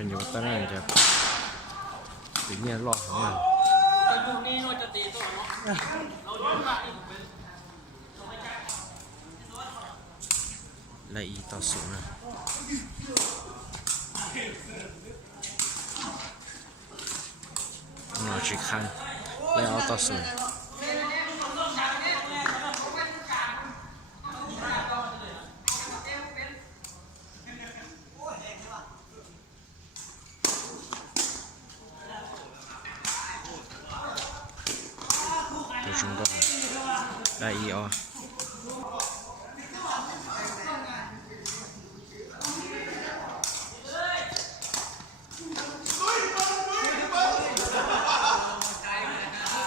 เป็นอยู่ตอนนั้นจะถึงเนี่ยรอดของมันและอีต่อศูนย์นะหน่อยชิคันและเอาต่อศูนย์ตัวชงก็ได้อีอ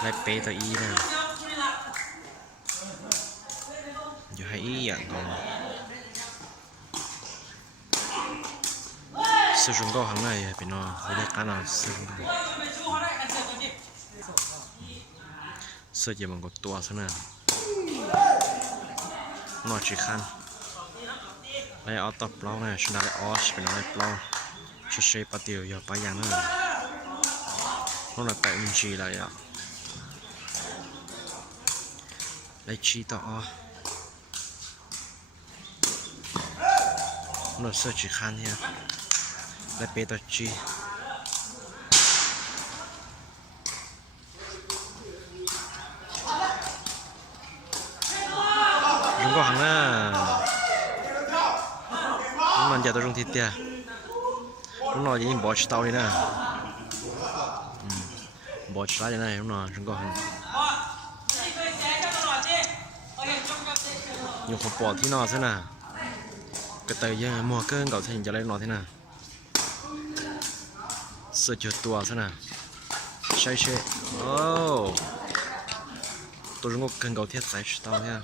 ไล่เปต่ออีนะอยู่ให้อีอย่างก่อนซื้อชงก็ข้างในเป็นนอไม่ได้การเอาซื้อเสื้อเย็บมันก็ตัวซะนะนอชิคันไล่เอาตบเปล่านะชนะไล่ออชเป็นอะไรเปล่าเฉยๆปะเตียวอย่าไปอย่างนั้นน้องน่ะไปอุ้งจีเลยอ่ะไล่ชีต่อน้องเสื้อชิคันเนี่ยไล่เปต่อจียังก็หังหน้ามันจะต้องทิศเดียน้องนอนยิงบอชเตาเลยนะบอชร้ายยังไงน้องนอนยังก็หังอยู่ขบปอดที่นอนซะนะกระเตยยังมัวเกินเก่าเส้นจะเล่นนอนที่น่ะเสือจุดตัวซะนะใช่ใช่โอ้ตัวจงกเกินเก่าเทียบสายเตาเนี่ย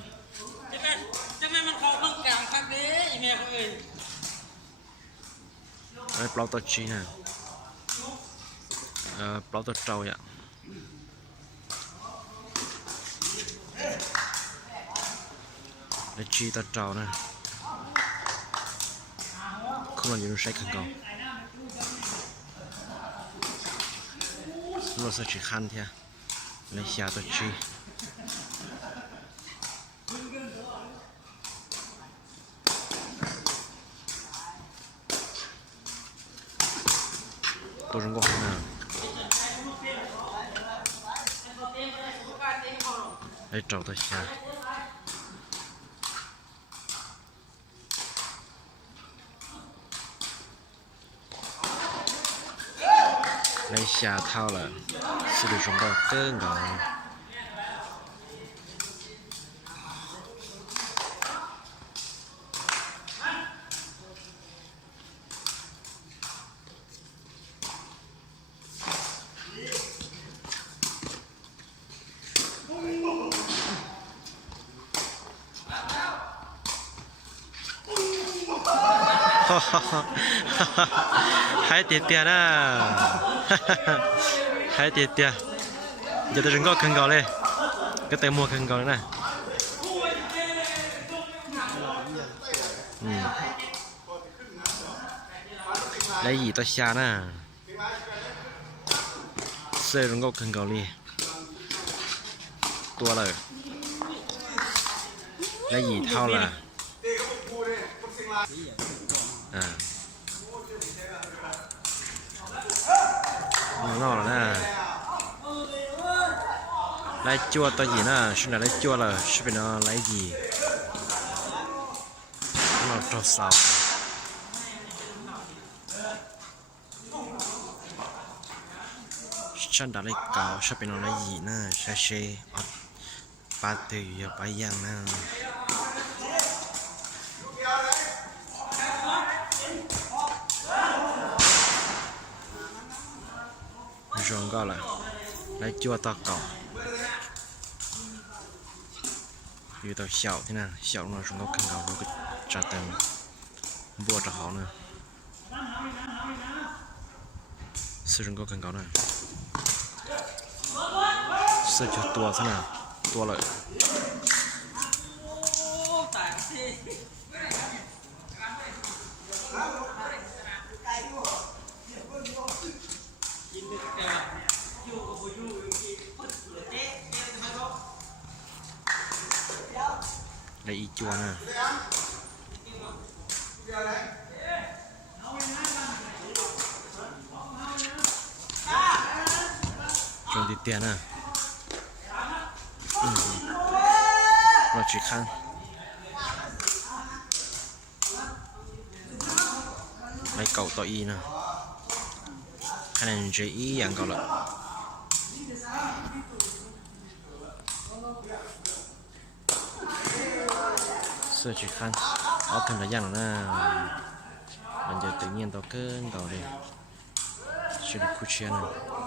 ไอ้เปล่าตัวจีน่ะเปล่าตัวเจ้าอย่างไอ้จีตัวเจ้านะคุณมันอยู่ในใช้ขันเก่าเราจะชิคันเทียในเชียตัวจีตัวจงก็หันหน้าไอ้เจ้าตัวเชียในเชียเท่า了是的中到更高还跌跌呢，还跌跌，有的人高更高嘞，个带摸更高了呢。来一到下呢，谁人高更高嘞？多了，来一套了。นอกนะไล่จั่วตัวหยีน่ะฉันไล่จั่วเลยฉันเป็นไล่หยีนอกตัวสาวฉันไล่เก่าฉันเป็นไล่หยีน่ะใช่ใช่ปาตืออย่าไปยังนะจงก็เลยไล่จั่วต่อเก่าอยู่ต่อเฉาที่นั่นเฉาเราจงก็ขึ้นเก่าเราก็จะเต็มบัวจะเขาเนี่ยซื้อจงก็ขึ้นเก่าเนี่ยซื้อจุดตัวซะนะตัวเลย lại y chua nè trông thì tiền nè rồi chỉ khăn lấy cầu to y nè cái này dễ y dạng cầu lại sơ chỉ khăn ở thêm là dạng nè bây giờ tự nhiên tao cơn tao đi sẽ được khu chia nè